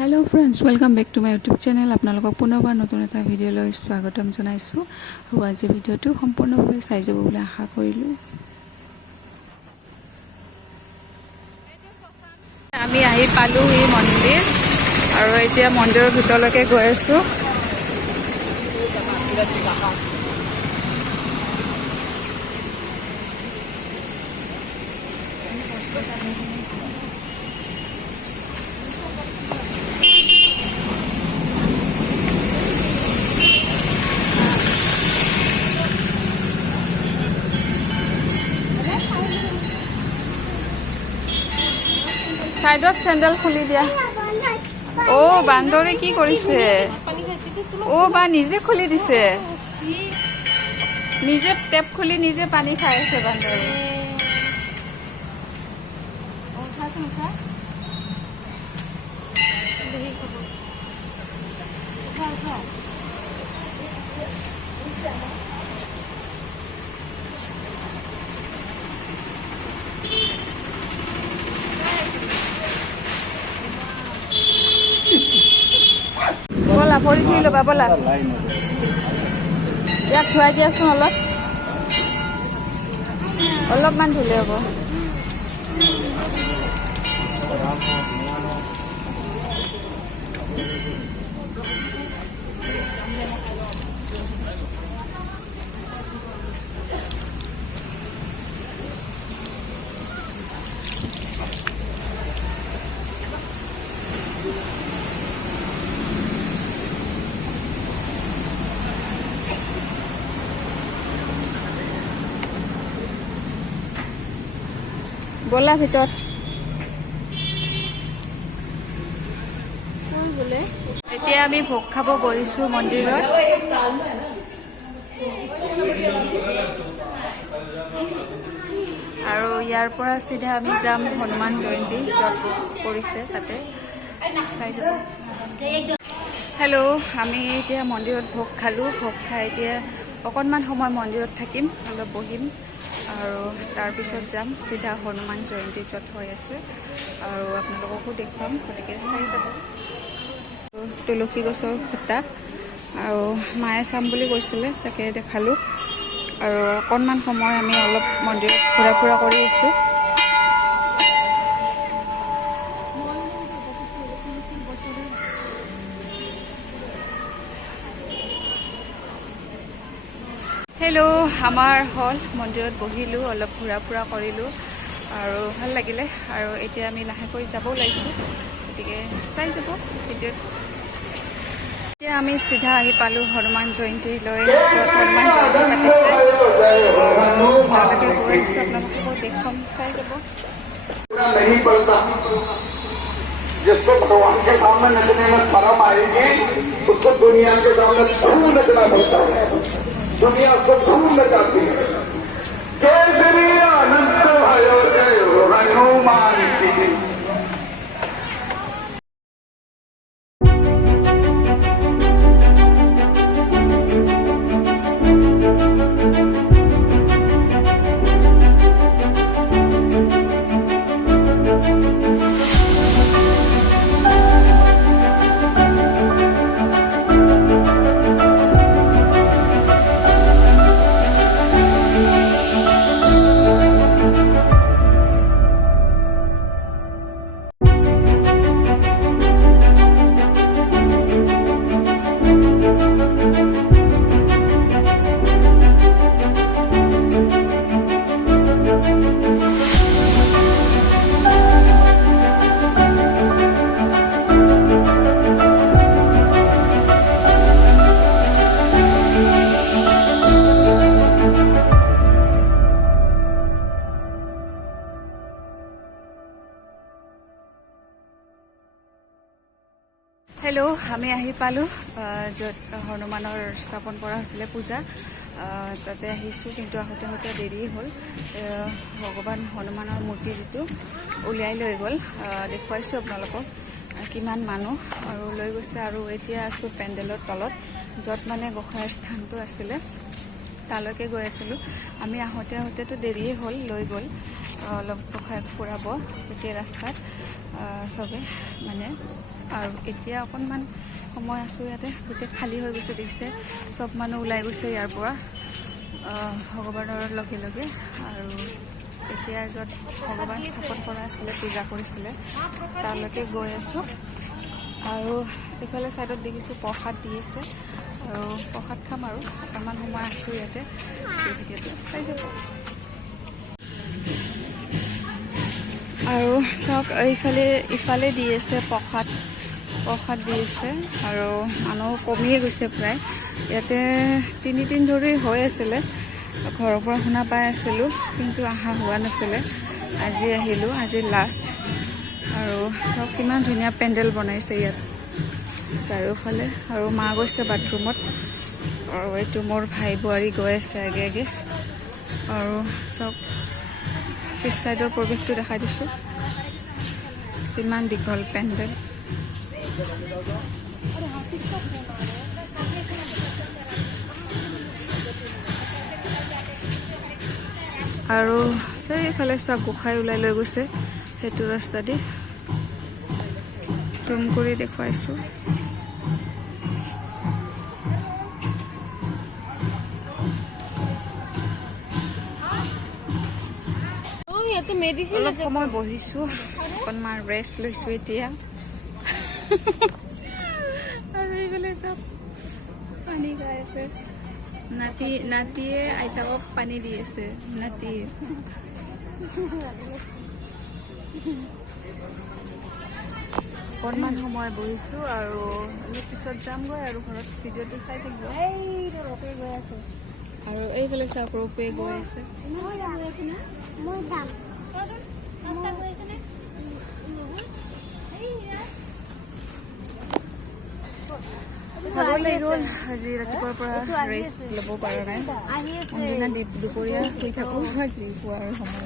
Hello friends welcome back to my YouTube channel आपनालोকক पुनर्बार नतुन एटा भिडिओ লৈ স্বাগতম জনাইছো আৰু আজি ভিডিওটো সম্পূৰ্ণভাৱে চাই যাব বুলি আশা কৰিলো। আমি আহি পালো এই মন্দিৰ আৰু এতিয়া মন্দিৰৰ ভিতৰলৈকে গৈ আছো। সাইডত চেন্ডেল খুলি দিয়া। ও বান্দৰে কি কৰিছে? ও বা নিজে খুলি দিছে, নিজে টেপ খুলি নিজে পানী খাই আছে বান্দৰে। বলা ভৰি ধুই ল'বা বলা। ইয়াক ধুৱাই দিয়াচোন অলপমান ধুলে হ'ব। বলা ভিতৰত। এতিয়া আমি ভোগ খাব বহিছো মন্দিৰত। আৰু ইয়াৰ পৰা চিধা আমি যাম হনুমান জয়ন্তী য'ত কৰিছে তাতে। হেল্ল', আমি এতিয়া মন্দিৰত ভোগ খালোঁ। ভোগ খাই এতিয়া অকণমান সময় মন্দিৰত থাকিম, অলপ বহিম আৰু তাৰপিছত যাম চিধা হনুমান জয়ন্তী য'ত হৈ আছে আৰু আপোনালোককো দেখুৱাম, গতিকে চাই যাব। তুলসী গছৰ খুঁটা আৰু মায়ে চাম বুলি কৈছিলে, তাকে দেখালোঁ আৰু অকণমান সময় আমি অলপ মন্দিৰত ঘূৰা ফুৰা কৰি আছোঁ। হেল্ল', আমাৰ হ'ল মন্দিৰত বহিলোঁ, অলপ ঘূৰা ফুৰা কৰিলোঁ আৰু ভাল লাগিলে আৰু এতিয়া আমি লাহেকৈ যাব ওলাইছোঁ, গতিকে চাই যাব ভিডিঅ'ত। এতিয়া আমি চিধা আহি পালোঁ হনুমান জয়ন্তীলৈ। হনুমান জয়ন্তী পাতিছে, তালৈকে গৈ আছোঁ, আপোনালোককো দেখুৱাম, চাই যাব। जिसको भगवान के सामने नचने में शर्म आएगी उसको दुनिया के सामने धूम नचना पड़ता है। दुनिया उसको धूम नचाती है। केसरी अनंत भयो जय हनुमान जी। হেল্ল', আমি আহি পালোঁ য'ত হনুমানৰ স্থাপন কৰা হৈছিলে পূজা, তাতে আহিছোঁ, কিন্তু আহোঁতে দেৰি হ'ল। ভগৱান হনুমানৰ মূৰ্তি যিটো উলিয়াই লৈ গ'ল, দেখুৱাইছোঁ আপোনালোকক কিমান মানুহ আৰু লৈ গৈছে। আৰু এতিয়া আছোঁ পেণ্ডেলৰ তলত, য'ত মানে গোসাঁই স্থানটো আছিলে, তালৈকে গৈ আছিলোঁ। আমি আহোঁতেতো দেৰিয়ে হ'ল, লৈ গ'ল অলপ গোসাঁইক ফুৰাব গোটেই ৰাস্তাত। চবে মানে। আৰু এতিয়া অকণমান সময় আছোঁ ইয়াতে, গোটেই খালী হৈ গৈছে দেখিছে, চব মানুহ ওলাই গৈছে ইয়াৰ পৰা ভগৱানৰ লগে লগে। আৰু এতিয়া য'ত ভগৱান স্থাপন কৰা আছিলে, পূজা কৰিছিলে, তালৈকে গৈ আছোঁ। আৰু এইফালে ছাইডত দেখিছোঁ প্ৰসাদ দি আছে, আৰু প্ৰসাদ খাম আৰু অকণমান সময় আছোঁ ইয়াতে। ভিডিঅ'টো চাই যাব। আৰু চাওক ইফালে দি আছে প্ৰসাদ দি আছে, আৰু মানুহ কমিয়ে গৈছে প্ৰায়। ইয়াতে 3 দিন ধৰি হৈ আছিলে, ঘৰৰ পৰা শুনা পাই আছিলোঁ, কিন্তু অহা হোৱা নাছিলে। আজি আহিলোঁ, আজি লাষ্ট। আৰু চাওক কিমান ধুনীয়া পেণ্ডেল বনাইছে ইয়াত চাৰিওফালে। আৰু মা গৈছে বাথৰুমত, আৰু এইটো মোৰ ভাই বোৱাৰী গৈ আছে আগে আগে। আৰু চাওক পিছ চাইডৰ পৰিৱেশটো দেখাই দিছোঁ, কিমান দীঘল পেণ্ডেল। আৰু সেইফালে চাওক গোসাঁই ওলাই লৈ গৈছে, সেইটো ৰাস্তা দি জুম কৰি দেখুৱাইছোঁ। অলপ সময় বহিছোঁ, অকণমান ৰেষ্ট লৈছোঁ এতিয়া। আৰু এইফালে চব পানী খাই আছে, নাতিয়ে আইতাকক পানী দি আছে, নাতিয়ে। অকণমান সময় বহিছোঁ, আৰু অলপ পিছত যামগৈ আৰু ঘৰত। ভিডিঅ'টো চাই থাকিব। আৰু এইফালে চাওক ৰূপে গৈ আছে। ভাগৰ লাগি গ'ল, আজি ৰাতিপুৱাৰ পৰা ৰেষ্ট ল'ব পৰা নাই। কোনদিনা দুপৰীয়া শুই থাকোঁ, আজি পুৱাৰ সময়